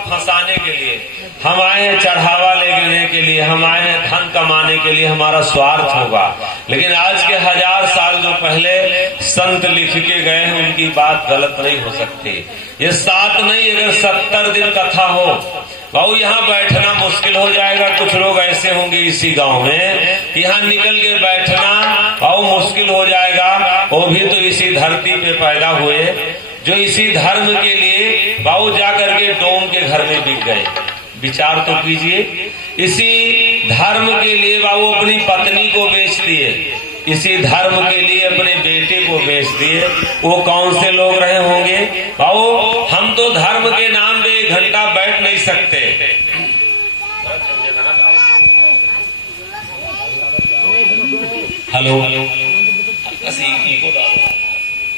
फंसाने के लिए, हम आए हैं चढ़ावा लेने के लिए, हम आए हैं धन कमाने के लिए, हमारा स्वार्थ होगा। लेकिन आज के 1000 साल जो पहले संत लिख के गए हैं उनकी बात गलत नहीं हो सकती। ये 7 नहीं, अगर 70 दिन कथा हो भाऊ यहाँ बैठना मुश्किल हो जाएगा। कुछ लोग ऐसे होंगे इसी गांव में कि यहाँ निकल के बैठना भाऊ मुश्किल हो जाएगा। वो भी तो इसी धरती पे पैदा हुए, जो इसी धर्म के लिए बाबू जाकर के डोम के घर में बिक गए। विचार तो कीजिए, इसी धर्म के लिए बाबू अपनी पत्नी को बेच दिए, इसी धर्म के लिए अपने बेटे को बेच दिए। वो कौन से लोग रहे होंगे बाबू? हम तो धर्म के नाम पे 1 घंटा बैठ नहीं सकते। हेलो,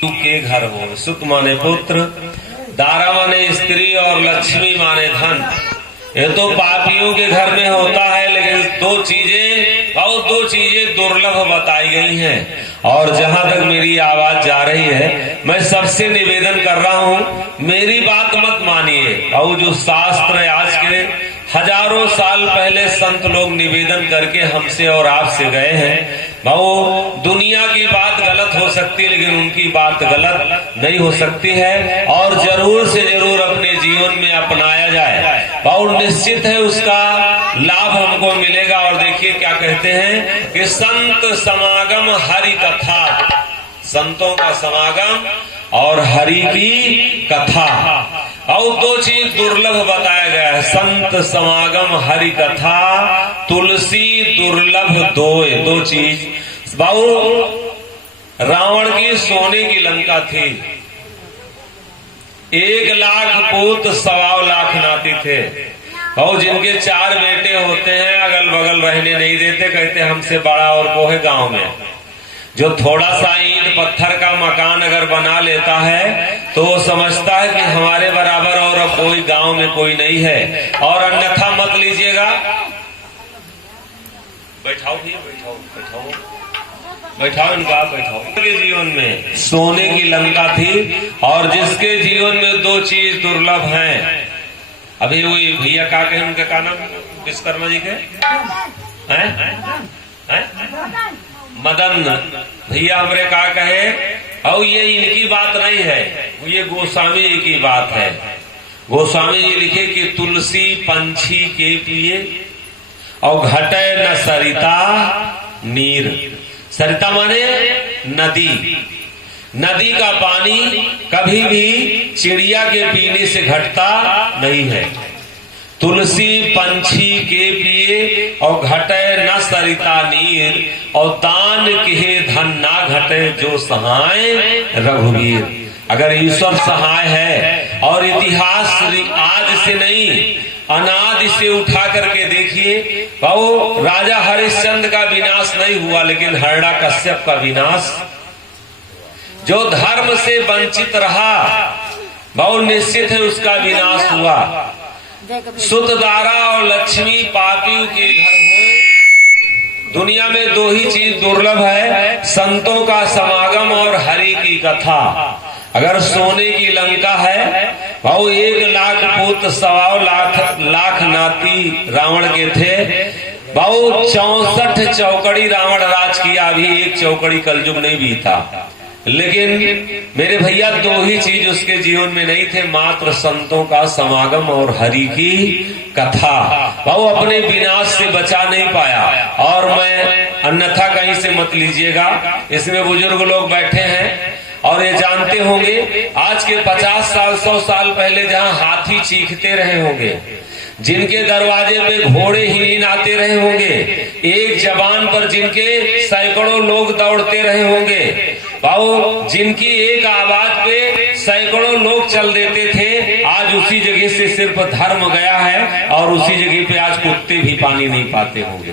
के घर हो, सुख माने पुत्र, दारा माने स्त्री और लक्ष्मी माने धन। ये तो पापियों के घर में होता है, लेकिन 2 चीजें दुर्लभ बताई गई हैं। और जहां तक मेरी आवाज जा रही है, मैं सबसे निवेदन कर रहा हूं, मेरी बात मत मानिए। और जो शास्त्र आज के हजारों साल पहले संत लोग निवेदन करके हमसे और आपसे गए हैं, भाऊ दुनिया की बात गलत हो सकती है, लेकिन उनकी बात गलत नहीं हो सकती है। और जरूर से जरूर अपने जीवन में अपनाया जाए, भाऊ निश्चित है उसका लाभ हमको मिलेगा। और देखिए क्या कहते हैं कि संत समागम हरि कथा, संतों का समागम और हरि की कथा। और 2 चीज दुर्लभ बताया गया है, संत समागम हरि कथा, तुलसी दुर्लभ 2 चीज। बाबू रावण की सोने की लंका थी, 1 लाख पूत 1.25 लाख नाती थे। और जिनके 4 बेटे होते हैं, अगल बगल रहने नहीं देते, कहते हमसे बड़ा और को है गांव में। जो थोड़ा सा ईंट पत्थर का मकान अगर बना लेता है तो वो समझता है कि हमारे बराबर और अब कोई गांव में कोई नहीं है। और अन्यथा मत लीजिएगा। बैठाओ भैया, बैठाओ इनका, बैठाओ। के जीवन में सोने की लंका थी, और जिसके जीवन में 2 चीज दुर्लभ हैं। अभी वही भैया का कहे, उनका का नाम विश्वकर्मा जी के हैं मदन भैया, हमरे का कहे। और ये इनकी बात नहीं है, ये गोस्वामी जी की बात है। गोस्वामी जी लिखे कि तुलसी पंछी के पिए और घटे न सरिता नीर। सरिता माने नदी, नदी का पानी कभी भी चिड़िया के पीने से घटता नहीं है। तुलसी पंछी के पिए और घटे न सरिता नीर, और दान किहे धन ना घटे जो सहाय रघुवीर। अगर ईश्वर सहाय है, और इतिहास आज से नहीं अनादि से उठा करके देखिए, वो राजा हरिश्चंद्र का विनाश नहीं हुआ, लेकिन हिरण्यकश्यप का विनाश। जो धर्म से वंचित रहा बहुत निश्चित है उसका विनाश हुआ। सुत दारा और लक्ष्मी पापियों के घर हो। दुनिया में 2 ही चीज दुर्लभ है, संतों का समागम और हरि की कथा। अगर सोने की लंका है, भाऊ 1 लाख पुत्र 1.25 लाख नाती रावण के थे। भाऊ 64 चौकड़ी रावण राज किया, अभी 1 चौकड़ी कलयुग नहीं बीता। लेकिन मेरे भैया 2 ही चीज उसके जीवन में नहीं थे, मात्र संतों का समागम और हरि की कथा। वो अपने विनाश से बचा नहीं पाया। और मैं अन्यथा कहीं से मत लीजिएगा, इसमें बुजुर्ग लोग बैठे हैं और ये जानते होंगे आज के 50 साल 100 साल पहले जहाँ हाथी चीखते रहे होंगे, जिनके दरवाजे पे घोड़े हिनीन आते रहे होंगे, एक जबान पर जिनके सैकड़ों लोग दौड़ते रहे होंगे, बाबू जिनकी एक आवाज पे सैकड़ों लोग लोग चल देते थे, आज उसी जगह से सिर्फ धर्म गया है और उसी जगह पे आज कुत्ते भी पानी नहीं पाते होंगे।